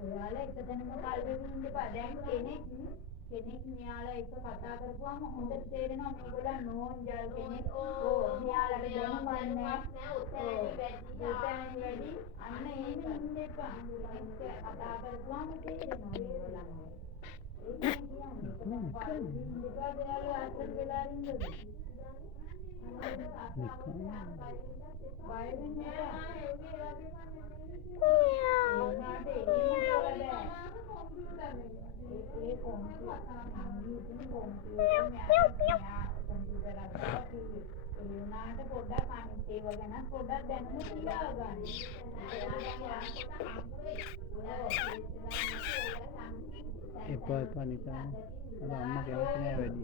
ඔයාලා එක දැනම කල් වෙමින් ඉන්න එපා. දැන් කෙනෙක් මෙයාලා එක කතා කරපුවාම හොඳට තේරෙනවා මේගොල්ලන් නෝන්ජල් කෙනෙක්. මෙයාලට දැනුමක් නැහැ. වැඩි. අන්න එහෙම ඉන්න එපා. එක්ක කතා කරපුවාම තේරෙනවා මේගොල්ලන්. ඒක කියන්නේ දෙපාද යාළුවා අස්සට වෙලා ඉන්නද? බය වෙන්නේ එපා නිකන් අර අම්මා කැමති නෑ වැඩි.